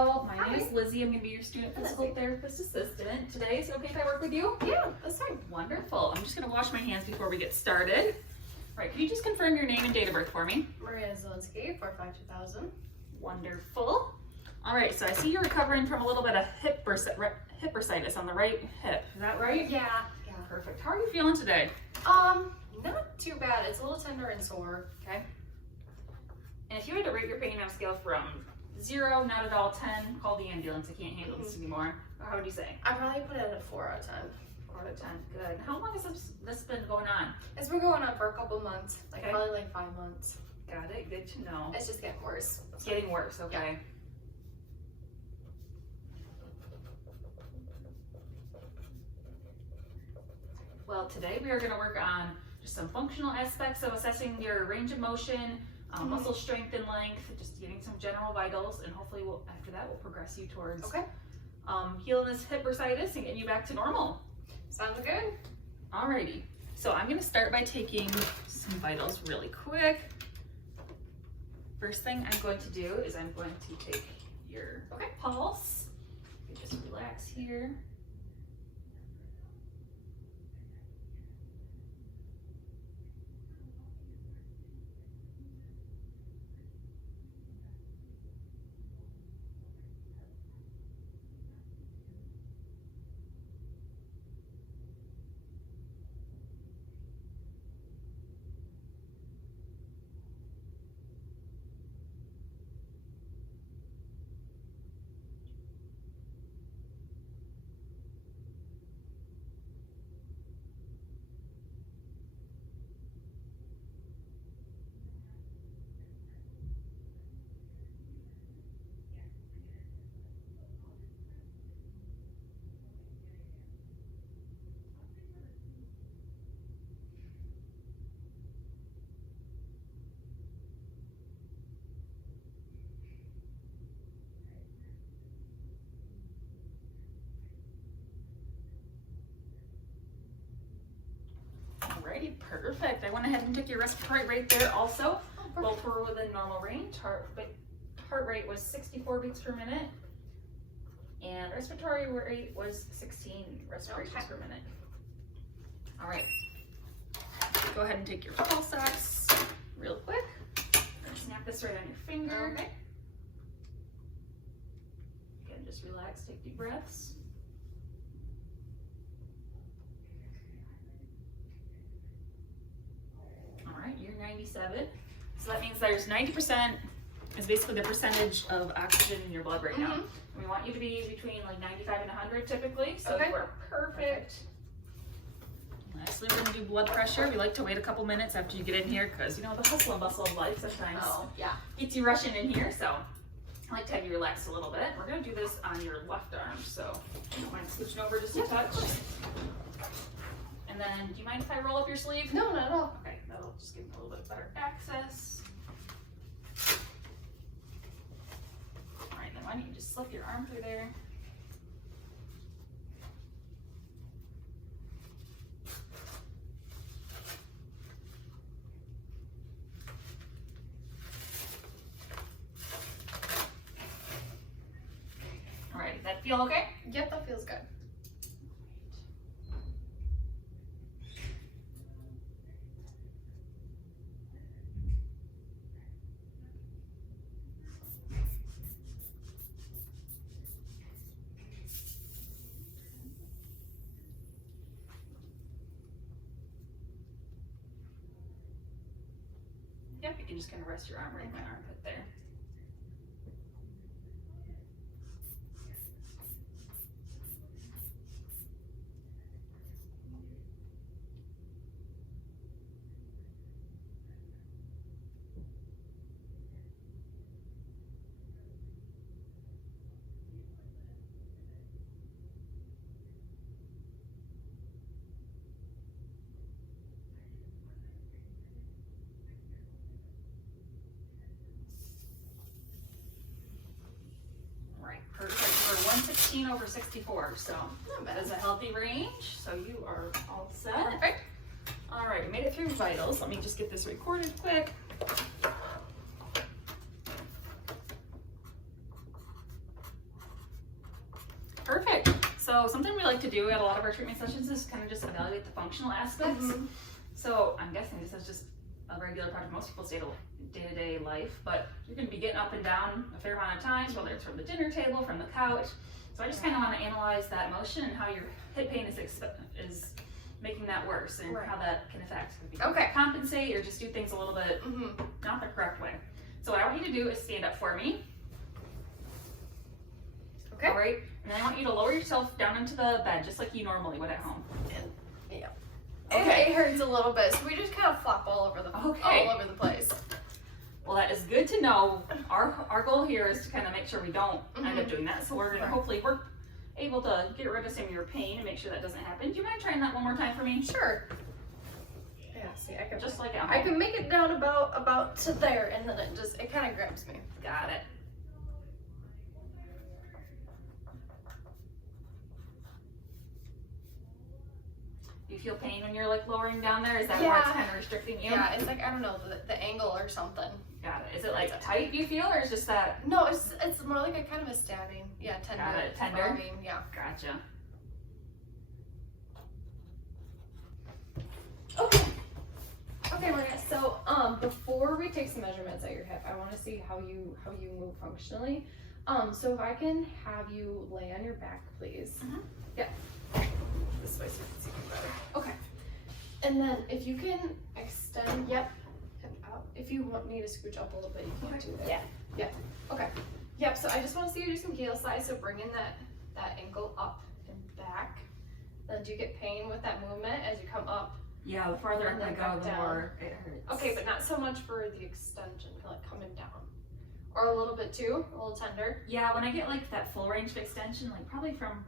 Hello, my name is Lizzie. I'm going to be your student physical therapist assistant. Today, is it okay if I work with you? Yeah, that's fine. Wonderful. I'm just going to wash my hands before we get started. All right, can you just confirm your name and date of birth for me? Maria Zielinski, 4/5/2000. Wonderful. All right, so I see you're recovering from a little bit of hip bursitis on the right hip. Is that right? Yeah. Perfect. How are you feeling today? Not too bad. It's a little tender and sore. Okay. And if you had to rate your pain on a scale from 0, not at all, 10, call the ambulance. I can't handle this anymore. How would you say? I probably put it at a 4 out of 10. 4 out of 10. Good. How long has this been going on? It's been going on for a couple months, Okay. probably like 5 months. Got it. Good to know. It's just getting worse. It's getting worse. Okay. Yeah. Well, today we are going to work on just some functional aspects of assessing your range of motion, muscle strength and length, just getting some general vitals, and hopefully after that we'll progress you towards healing this hip bursitis and getting you back to normal. Sounds good. Alrighty, so I'm going to start by taking some vitals really quick. First thing I'm going to do is I'm going to take your pulse. You can just relax here. Alrighty, perfect. I went ahead and took your respiratory rate there also. Both were within normal range. Heart rate was 64 beats per minute, and respiratory rate was 16 respirations per minute. All right, go ahead and take your pulse ox real quick. Snap this right on your finger. Okay. Again, just relax, take deep breaths. All right, you're 97. So that means there's 90% is basically the percentage of oxygen in your blood right now. And we want you to be between like 95 and 100 typically. So you are perfect. Lastly, we're gonna do blood pressure. We like to wait a couple minutes after you get in here because you know the hustle and bustle of life sometimes gets you rushing in here. So I like to have you relax a little bit. We're gonna do this on your left arm. So you don't mind scooching over just a touch. And then, do you mind if I roll up your sleeve? No, not at all. Okay, that'll just give me a little bit better access. All right, then why don't you just slip your arm through there. All right, that feel okay? Yep, that feels good. Yep, you can just kind of rest your arm right in my armpit there. Perfect. We're 116 over 64, so that is a healthy range. So you are all set. Perfect. All right, we made it through vitals. Let me just get this recorded quick. So something we like to do at a lot of our treatment sessions is kind of just evaluate the functional aspects. So I'm guessing this is just a regular part of most people's day-to-day life, but you're going to be getting up and down a fair amount of times, whether it's from the dinner table, from the couch. So I just kind of want to analyze that motion and how your hip pain is making that worse, and how that can affect. If you can compensate or just do things a little bit not the correct way. So what I want you to do is stand up for me. Okay. All right. And then I want you to lower yourself down into the bed, just like you normally would at home. Yeah. Okay. It hurts a little bit, so we just kind of flop all over the place. Well, that is good to know. Our goal here is to kind of make sure we don't end up doing that. So we're going to hopefully work able to get rid of some of your pain and make sure that doesn't happen. Do you mind trying that one more time for me? Sure. Yeah, see, I can just like at home. I can make it down about to there, and then it kind of grabs me. Got it. Do you feel pain when you're like lowering down there? Is that where it's kind of restricting you? Yeah, it's like, I don't know, the angle or something. Got it. Is it like tight, do you feel, or is just that? No, it's more like a kind of a stabbing. Yeah, tender. Got it. Tender? Throbbing, yeah. Gotcha. Okay, Maria. So, before we take some measurements at your hip, I want to see how you move functionally. So if I can have you lay on your back, please. Yeah. This way so you can see me better. Okay. And then if you can extend, hip out. If you want me to scooch up a little bit, you can do that. Yeah. Okay. Yep. So I just want to see you do some heel slides. So bring in that ankle up and back. Then do you get pain with that movement as you come up? Yeah, the farther I go, the more it hurts. Okay, but not so much for the extension, like coming down. Or a little bit too, a little tender. Yeah, when I get like that full range of extension, like probably from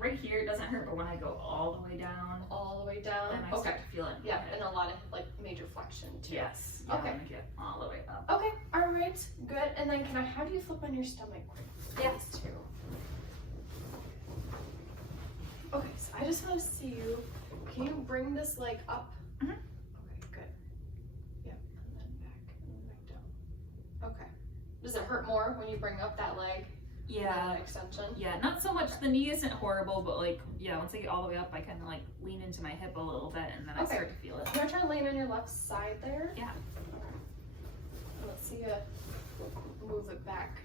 right here, it doesn't hurt, but when I go all the way down, then I start to feel it. Yeah, and a lot of like major flexion too. Yes. Yeah, okay. When I get all the way up. Okay, all right, good. And then can I have you flip on your stomach quick? Yes. Too. Okay, so I just want to see you. Can you bring this leg up? Okay, good. Yep, and then back down. Okay. Does it hurt more when you bring up that leg? Yeah. Extension? Yeah, not so much. The knee isn't horrible, but like, yeah, once I get all the way up, I kind of like lean into my hip a little bit, and then I start to feel it. You want to try to lean on your left side there? Yeah. Okay. Let's see you move it back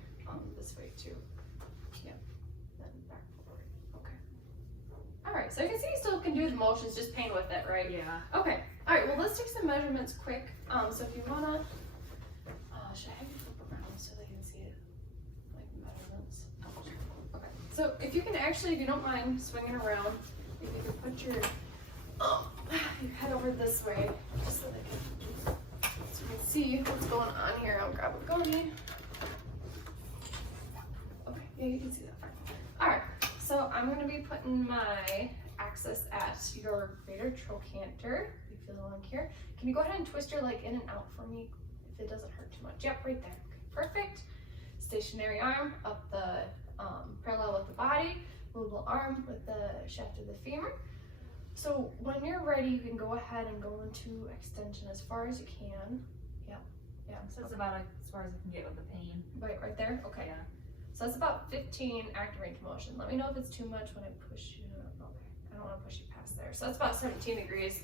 this way too. Yep. Then back forward. Okay. All right. So you can see you still can do the motions, just pain with it, right? Yeah. Okay. All right. Well, let's take some measurements quick. So if you wanna, should I have you flip around so they can see it? Like measurements. Okay. So if you can actually, if you don't mind swinging around, if you can put your head over this way, just so you can see what's going on here. I'll grab a gurney. Okay. Yeah, you can see that fine. All right. So I'm going to be putting my axis at your greater trochanter. You feel along here. Can you go ahead and twist your leg in and out for me if it doesn't hurt too much? Yep, right there. Okay, perfect. Stationary arm up the parallel with the body. Movable arm with the shaft of the femur. So when you're ready, you can go ahead and go into extension as far as you can. Yeah, yeah. So it's about as far as I can get with the pain. Right there. Okay. Yeah. So that's about 15 active range of motion. Let me know if it's too much when I push you. Okay, I don't want to push you past there. So that's about 17 degrees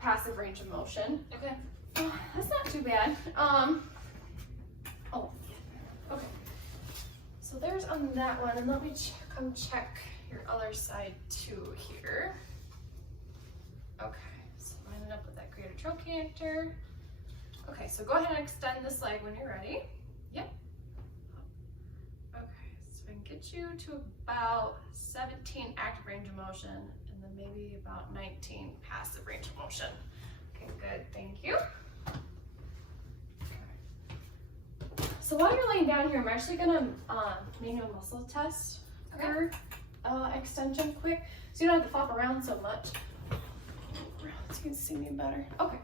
passive range of motion. Okay. Oh, that's not too bad. Okay. So there's on that one, and let me come check your other side too here. Okay, so lining up with that greater trochanter. Okay, so go ahead and extend this leg when you're ready. Yep. Okay, so I can get you to about 17 active range of motion, and then maybe about 19 passive range of motion. Okay, good, thank you. So while you're laying down here, I'm actually gonna manual muscle test your extension quick, so you don't have to flop around so much. So you can see me better. Okay.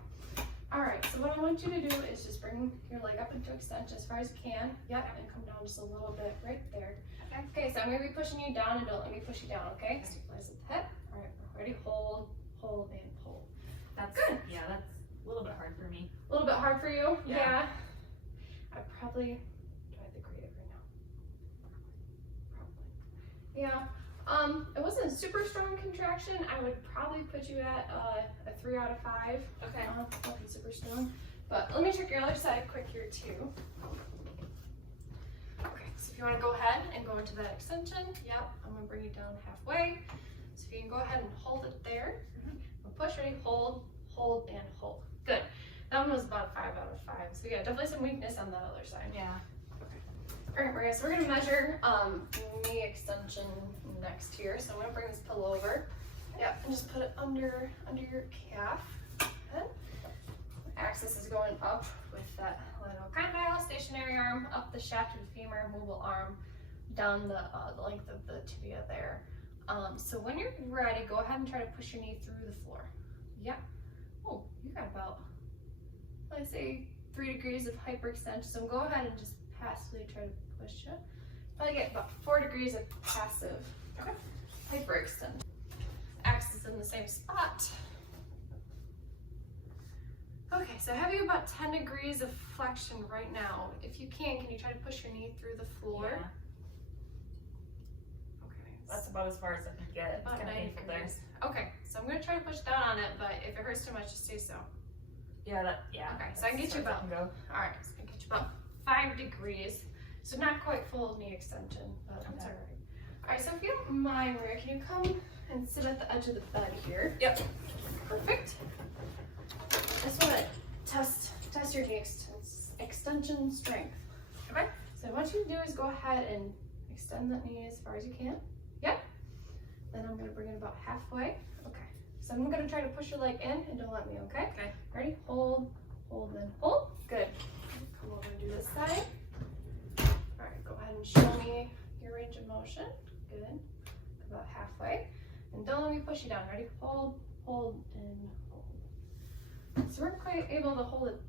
All right. So what I want you to do is just bring your leg up into extension as far as you can. Yep. And come down just a little bit right there. Okay. Okay. So I'm gonna be pushing you down, and don't let me push you down. Okay. Stabilize at the hip. All right. We're ready. Hold, hold, and pull. That's good. Yeah, that's a little bit hard for me. A little bit hard for you? Yeah. I probably, do I have the creative right now? Probably. Yeah. It wasn't a super strong contraction. I would probably put you at a 3 out of 5. Okay. Nothing super strong. But let me check your other side quick here too. Okay, so if you want to go ahead and go into that extension, yep, I'm going to bring you down halfway. So if you can go ahead and hold it there. Push, ready, hold, hold, and hold. Good. That one was about a 5 out of 5. So yeah, definitely some weakness on that other side. Yeah. All right, Maria, so we're gonna measure knee extension next here. So I'm gonna bring this pillow over. Yep, and just put it under your calf. Good. Axis is going up with that little condyle, stationary arm, up the shaft of the femur, mobile arm, down the length of the tibia there. So when you're ready, go ahead and try to push your knee through the floor. Yep. Oh, you got about, let's say, 3 degrees of hyperextension. So go ahead and just passively try to push it. Probably get about 4 degrees of passive hyperextension. Axis in the same spot. Okay, so I have you about 10 degrees of flexion right now. If you can you try to push your knee through the floor? Yeah. That's about as far as I can get. It's About kind of 90 painful there. degrees. Okay, so I'm gonna try to push down on it, but if it hurts too much, just say so. Yeah, Okay, so I can get you about, go. all right, so I can get you about 5 degrees. So not quite full knee extension, but that's all right. All right, so if you don't mind, Maria, can you come and sit at the edge of the bed here? Yep. Perfect. I just want to test your knee extension strength. Okay. So what you do is go ahead and extend that knee as far as you can. Yep. Then I'm going to bring it about halfway. Okay. So I'm going to try to push your leg in and don't let me, okay? Okay. Ready? Hold, hold, then hold. Good. Come over and do this side. All right, go ahead and show me your range of motion. Good. About halfway. And don't let me push you down. Ready? Hold, hold, and hold. So we're quite able to hold it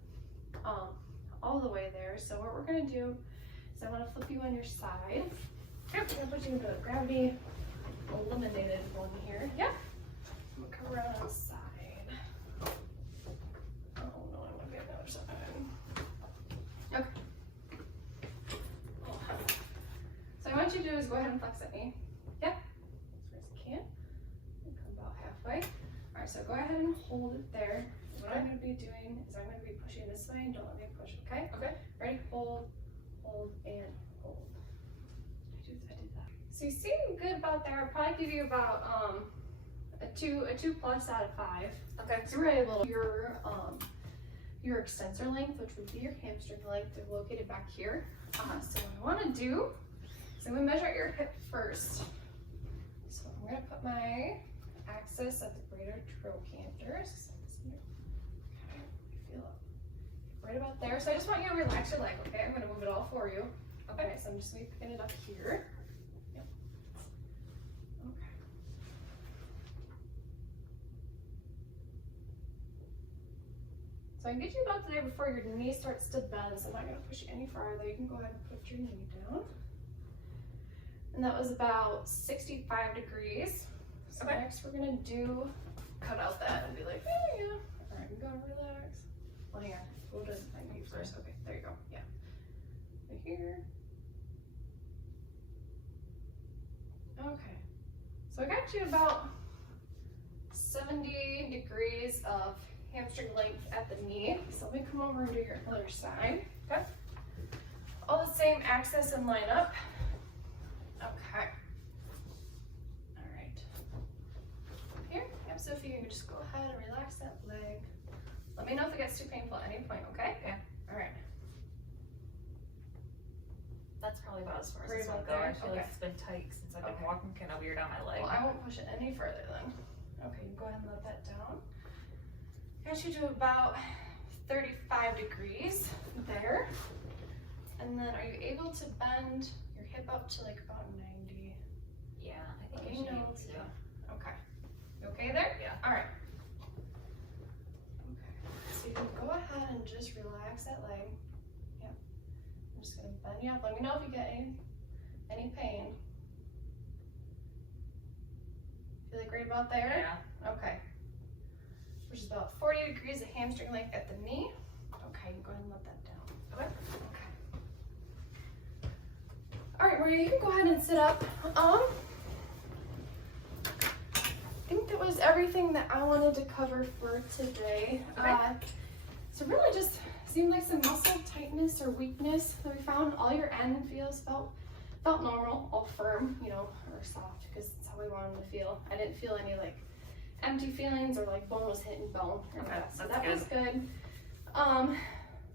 all the way there. So what we're going to do is I want to flip you on your side. Yep. I'm going to put you into a gravity eliminated one here. Yep. I'm going to come around on the side. Oh no, I want to be on the other side. Okay. So what I want you to do is go ahead and flex that knee. Yep. As far as you can. And come about halfway. Alright, so go ahead and hold it there. What I'm going to be doing is I'm going to be pushing this way and don't let me push, okay? Okay. Ready? Hold, hold, and hold. I did that. So you seem good about there. I'll probably give you about a 2+ out of 5. Okay. So we're able to your extensor length, which would be your hamstring length, they're located back here. So what I want to do is I'm going to measure your hip first. So I'm going to put my axis at the greater trochanters. Okay, feel it right about there. So I just want you to relax your leg. Okay, I'm going to move it all for you. Okay, so I'm just going to be picking it up here. Yep. Okay. So I can get you about there before your knee starts to bend, so I'm not going to push you any farther. You can go ahead and put your knee down. And that was about 65 degrees. So next we're going to cut out that and be like, yeah. All right, I'm going to relax. Well, hang on. Go to my knee first. Okay, there you go. Yeah. Right here. Okay. So I got you about 70 degrees of hamstring length at the knee. So let me come over and do your other side. Okay. All the same axis and line up. Okay. All right. Here. Yep. So if you can just go ahead and relax that leg. Let me know if it gets too painful at any point. Okay. Yeah. All right. That's probably about as far as Right it's gonna about go. there? I feel Okay. like it's been tight since I've been Okay. walking kind of weird on my leg. Well, I won't push it any further then. Okay, you go ahead and let that down. Got you to about 35 degrees there. And then are you able to bend your hip up to like about 90? Yeah, I think I You should be know, able to. Okay. You okay there? Yeah. All right. Okay. So you can go ahead and just relax that leg. Yep. I'm just gonna bend you up. Let me know if you get any pain. Feel like right about there? Yeah. Okay. Which is about 40 degrees of hamstring length at the knee. Okay, go ahead and let that down. Okay. Okay. All right, Maria, you can go ahead and sit up. was everything that I wanted to cover for today. Okay. So really just seemed like some muscle tightness or weakness that we found. All your end feels felt normal, all firm, you know, or soft, because that's how we want them to feel. I didn't feel any like empty feelings or like bone was hitting bone or Okay, that. So that's that good. was good.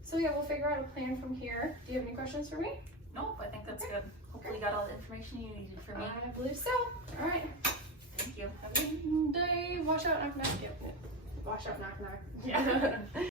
So yeah, we'll figure out a plan from here. Do you have any questions for me? Nope, I think that's good. Hopefully you got all the information you needed for me. I believe so. All right. Thank you. Have a good day. Wash out, knock, knock. Yep. Wash out, knock, knock. Yeah.